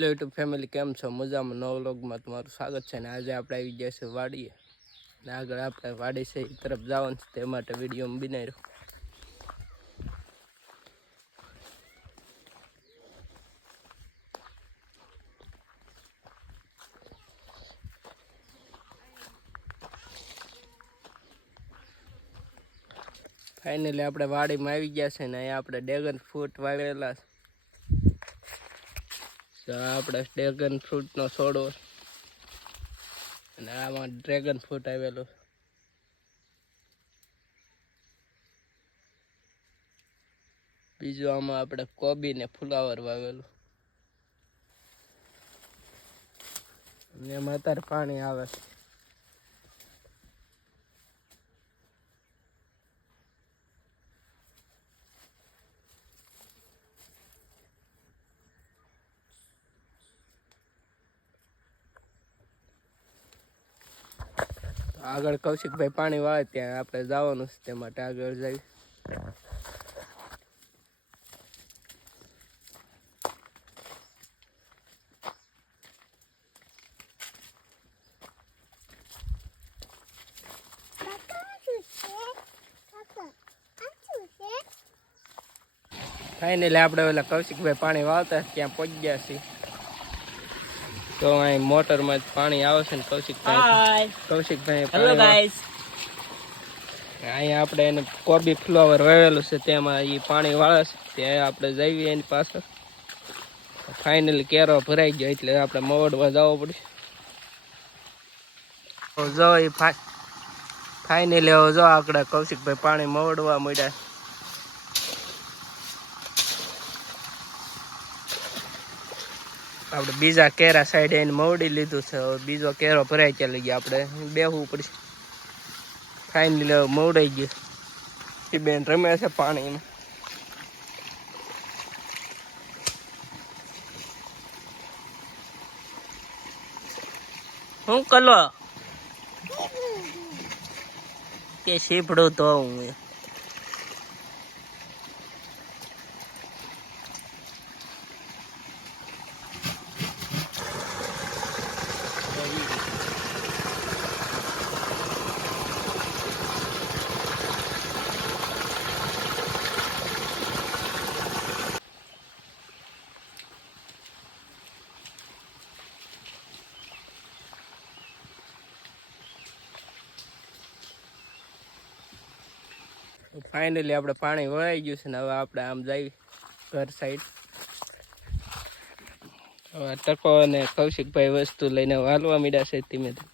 Hello YouTube family, કેમ છો? મજામાં? નવા વ્લોગમાં તમારું સ્વાગત છે. અને આજે આપણે આવી ગયા છે વાડીએ, અને આગળ આપણે વાડી છે એ તરફ જવાનું છે, તે માટે વિડીયોમાં બનાવ્યો. ફાઇનલી આપણે વાડીમાં આવી ગયા છે ને અહીંયા આપણે ડ્રેગન ફ્રૂટ વાવેલા છે. તો આપણે ડ્રેગન ફ્રૂટનો છોડો અને આમાં ડ્રેગન ફ્રૂટ આવેલું. બીજું આમાં આપણે કોબી ને ફુલાવર વાવેલું. અને એમાં અત્યારે પાણી આવે છે. આગળ કૌશિકભાઈ પાણી વાવે ત્યાં આપણે જવાનું છે, તે માટે આગળ જઈ. ફાઇનલી આપણે ઓલા કૌશિકભાઈ પાણી વાવતા ત્યાં પહોંચી ગયા છીએ. તો અહીં મોટરમાં પાણી આવે છે ને કૌશિકભાઈ હેલો ગાઈસ, અહીંયા આપણે એને કોબી ફ્લાવર વાવેલું છે, તેમાં એ પાણી વાળે છે. ત્યાં આપણે જઈએ એની પાછળ. ફાઇનલી કેરો ભરાઈ ગયો એટલે આપણે મવડવા જવું પડશે. જો એ ફાઇનલી હવે જો આપણે કૌશિકભાઈ પાણી મવડવા મળ્યા. આપણે બીજા કેરા સાઈડ એને મવડી લીધું છે. હવે બીજો કેરો ભરાઈ ચાલી ગયા, આપણે બેહવું પડશે. ફાઇનલી મવડાઈ ગયું. એ બેન રમે છે પાણીમાં. શું કલો કે શીપડું તો હું ફાઇનલી આપણે પાણી વળાઈ ગયું છે ને હવે આપણે આમ જઈ ઘર સાઈડ. હવે ટકો અને કૌશિકભાઈ વસ્તુ લઈને હાલવા માંડ્યા છે ધીમે ધીમે.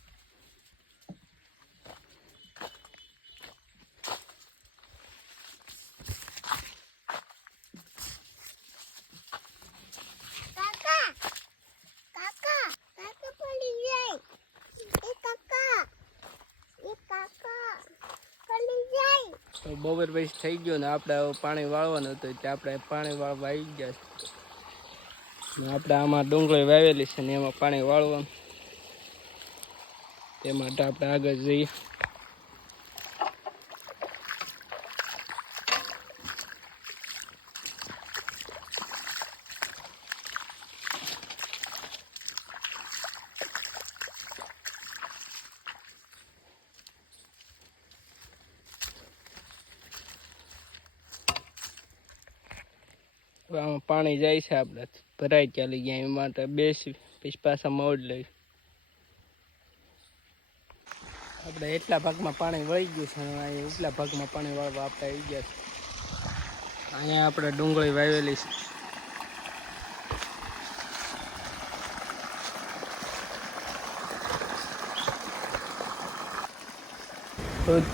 બપોર પછી થઈ ગયો ને આપણે પાણી વાળવાનું હતું એટલે આપણે પાણી વાળવા આવી ગયા છે. આપણે આમાં ડુંગળી વાવેલી છે ને એમાં પાણી વાળવાનું, તે માટે આપણે આગળ જઈએ. આમાં પાણી જાય છે, આપણે ભરાઈ ચાલી ગયા. એ માટે બેસી પછી પાછા મોડ લઈ. આપણે એટલા ભાગમાં પાણી વળી ગયું છે અને અહીંયા ઉપલા ભાગમાં પાણી વાળવા આપણે આવી ગયા છે. અહીંયા આપણે ડુંગળી વાવેલી છે.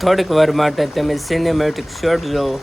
થોડીક વાર માટે તમે સિનેમેટિક શોટ જોવો.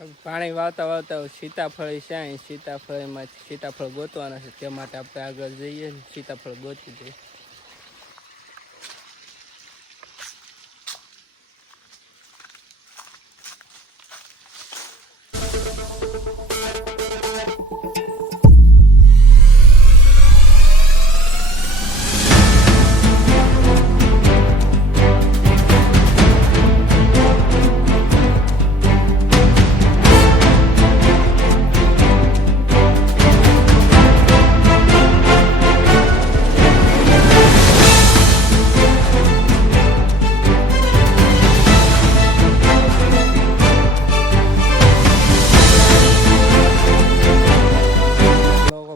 પાણી વાવતા વાવતા સીતાફળ છે, સીતાફળમાં સીતાફળ ગોતવાના છે, તે માટે આપણે આગળ જઈએ ને સીતાફળ ગોતી દઈએ.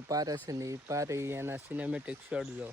પારે છે ને એ પારે એના સિનેમેટિક શોટ જો.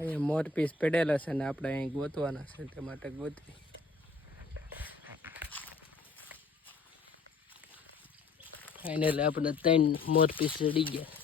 અહીંયા મોર પીસ પડેલા છે ને આપણે અહીં ગોતવાના છે, તે માટે ગોતવી. ફાઇનલી આપણે 3 મોર પીસ ચડી ગયા.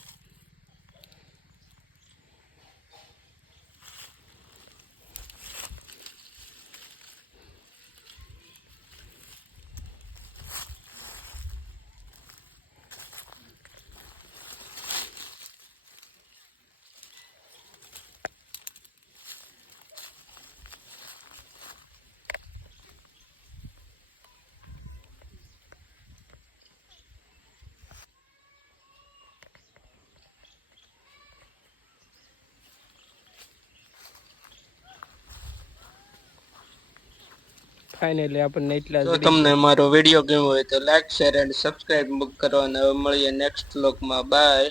ફાઇનલી આપણને એટલા. જો તમને મારો વિડીયો ગમ્યો હોય તો લાઈક, શેર એન્ડ સબસ્ક્રાઇબ કરવાના. હવે મળીએ નેક્સ્ટ વ્લોગમાં. બાય.